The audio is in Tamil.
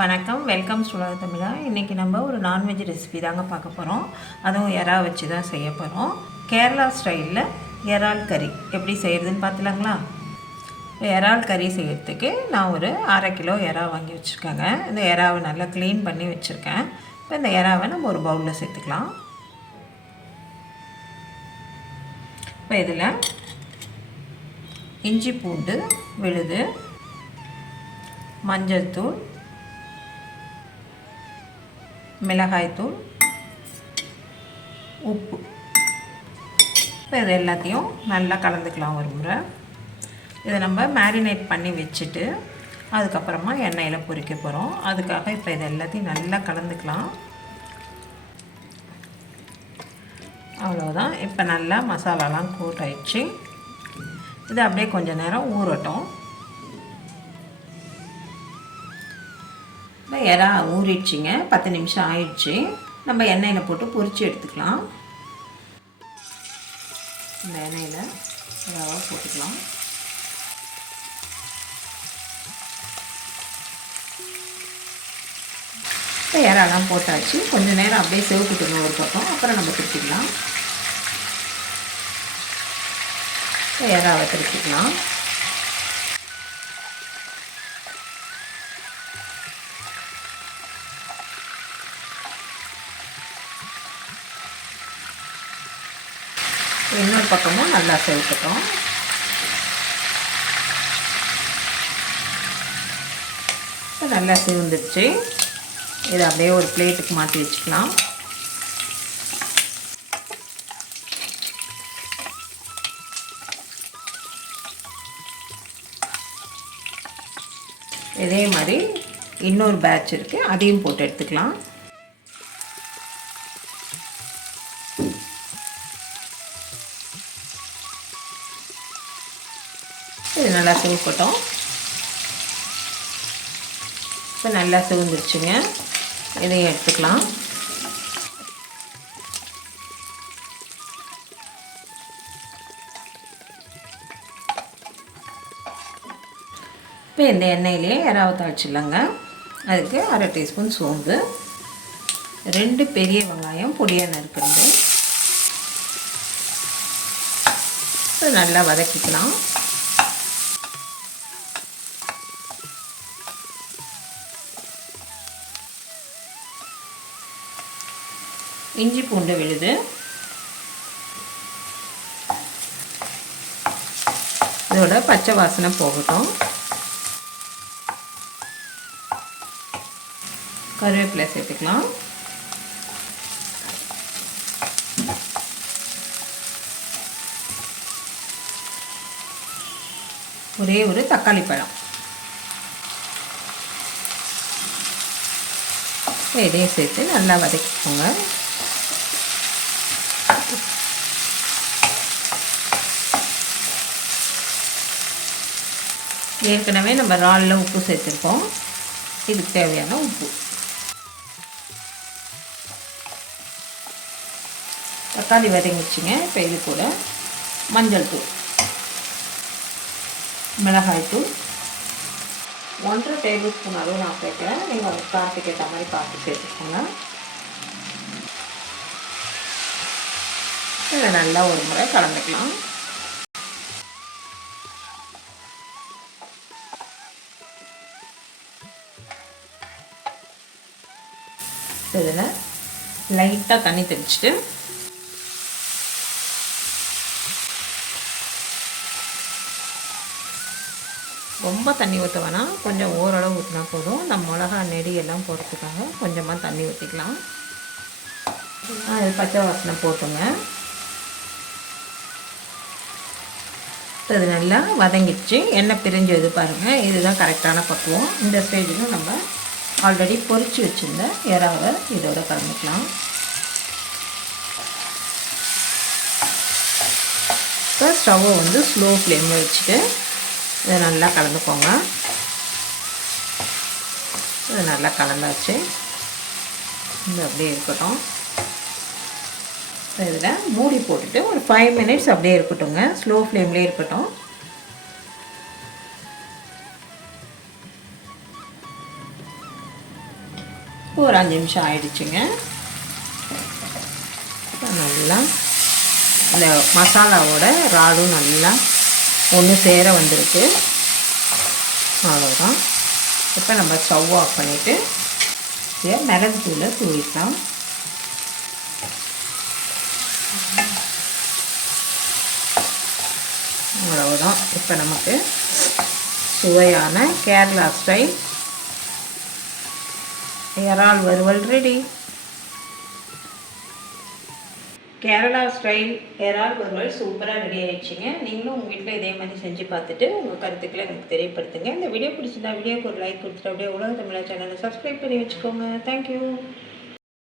வணக்கம், வெல்கம் டு உலக தமிழா. இன்றைக்கி நம்ம ஒரு நான்வெஜ் ரெசிபி தாங்க பார்க்க போகிறோம். அதுவும் எறா வச்சு தான் செய்ய போகிறோம். கேரளா ஸ்டைலில் இறால் கறி எப்படி செய்கிறதுன்னு பார்த்துலாங்களா? இறால் கறி செய்கிறதுக்கு நான் ஒரு 1/2 கிலோ எறா வாங்கி வச்சுருக்கேங்க. இந்த எறாவை நல்லா க்ளீன் பண்ணி வச்சுருக்கேன். இப்போ இந்த எறாவை நம்ம ஒரு பவுலில் சேர்த்துக்கலாம். இப்போ இதில் இஞ்சி பூண்டு விழுது, மஞ்சள் தூள், மிளகாய்த்தூள், உப்பு, இப்போ இது எல்லாத்தையும் நல்லா கலந்துக்கலாம் ஒரு முறை. இதை நம்ம மேரினேட் பண்ணி வச்சுட்டு அதுக்கப்புறமா எண்ணெயில் பொரிக்க போகிறோம். அதுக்காக இப்போ இது எல்லாத்தையும் நல்லா கலந்துக்கலாம். அவ்வளோதான். இப்போ நல்லா மசாலாலாம் கோட் ஆயிடுச்சு. இது அப்படியே கொஞ்சம் நேரம் ஊறட்டும். எறா ஊறிடுச்சிங்க, 10 நிமிஷம் ஆயிடுச்சு. நம்ம எண்ணெயில் போட்டு பொரித்து எடுத்துக்கலாம். இந்த எண்ணெயில் எறாவை போட்டுக்கலாம். இப்போ எறாலாம் போட்டாச்சு. கொஞ்சம் நேரம் அப்படியே செவக்குட்டுங்க ஒரு பக்கம், அப்புறம் நம்ம திருப்பிக்கலாம். எறாவை திருப்பிக்கலாம். இன்னொரு பக்கமும் நல்லா செவக்கட்டும். இப்போ நல்லா சிவந்துடுச்சு. இதை அப்படியே ஒரு பிளேட்டுக்கு மாற்றி வச்சுக்கலாம். இதே மாதிரி இன்னொரு பேட்ச் இருக்குது, அதையும் போட்டு எடுத்துக்கலாம். இது நல்லா சிவக்கட்டும். இப்போ நல்லா சிவந்துருச்சுங்க. இதையும் எடுத்துக்கலாம். இப்போ இந்த எண்ணெயிலே எறாவை தாளிச்சிடலாங்க. அதுக்கு 1/2 டீஸ்பூன் சோம்பு, 2 பெரிய வெங்காயம் பொடியாக நறுக்கிறது. இப்போ நல்லா வதக்கிக்கலாம். இஞ்சி பூண்டு விழுது, இதோட பச்சை வாசனை போகட்டும். கருவேப்பிலை சேர்த்துக்கலாம். ஒரே ஒரு தக்காளி பழம். இதையும் சேர்த்து நல்லா வதக்கிக்கோங்க. ஏற்கனவே நம்ம இறாலில் உப்பு சேர்த்துருக்கோம். இதுக்கு தேவையான உப்பு. தக்காளி வதங்கிடுச்சிங்க. இப்போ இது கூட மஞ்சள் தூள், மிளகாய் தூள் 1/2 டேபிள் ஸ்பூன் அளவு நான் சேர்க்குறேன். நீங்கள் ஒரு காரத்துக்கு ஏற்ற மாதிரி பார்த்து சேர்த்துக்கோங்க. இதை நல்லா ஒரு முறை கலந்துக்கலாம். இதில் லைட்டாக தண்ணி தெளிச்சுட்டு ரொம்ப தண்ணி ஊற்ற வேணாம், கொஞ்சம் ஓரளவு ஊற்றினா போதும். நம்ம மிளகா நெடி எல்லாம் போடுறதுக்காக கொஞ்சமாக தண்ணி ஊற்றிக்கலாம். அது பச்சை வாசனை போட்டுங்க. இது நல்லா வதங்கிடுச்சு. எண்ணெய் பிரிஞ்சது பாருங்கள். இதுதான் கரெக்டான பக்குவம். இந்த ஸ்டேஜிலும் நம்ம ஆல்ரெடி பொரித்து வச்சுருந்த எறாவை இதோட கலந்துக்கலாம். இப்போ ஸ்டவ்வை வந்து ஸ்லோ ஃப்ளேமில் வச்சுட்டு இதை நல்லா கலந்துக்கோங்க. இது நல்லா கலந்தாச்சு. இது அப்படியே இருக்கட்டும். இதில் மூடி போட்டுட்டு ஒரு 5 மினிட்ஸ் அப்படியே இருக்கட்டுங்க. ஸ்லோ ஃப்ளேம்லேயே இருக்கட்டும். ஒரு 5 நிமிஷம் ஆயிடுச்சுங்க. நல்லா இந்த மசாலாவோட இறாலும் நல்லா ஒன்று சேர வந்திருக்கு. அவ்வளோதான். இப்போ நம்ம ஸ்டவ் ஆஃப் பண்ணிவிட்டு இதை மிளகுத்தூளை தூவிக்கலாம். அவ்வளவுதான். இப்போ நமக்கு சுவையான கேரளா ஸ்டைல் இறால் வறுவல் ரெடி. கேரளா ஸ்டைல் இறால் வறுவல் சூப்பராக ரெடி ஆகிடுச்சிங்க. நீங்களும் உங்கள் வீட்டில் இதே மாதிரி செஞ்சு பார்த்துட்டு உங்கள் கருத்துக்களை எனக்கு தெரியப்படுத்துங்க. இந்த வீடியோ பிடிச்சிருந்தா வீடியோக்கு ஒரு லைக் கொடுத்துட்டு அப்படியே உலக தமிழா சேனலை சப்ஸ்கிரைப் பண்ணி வச்சுக்கோங்க. தேங்க்யூ.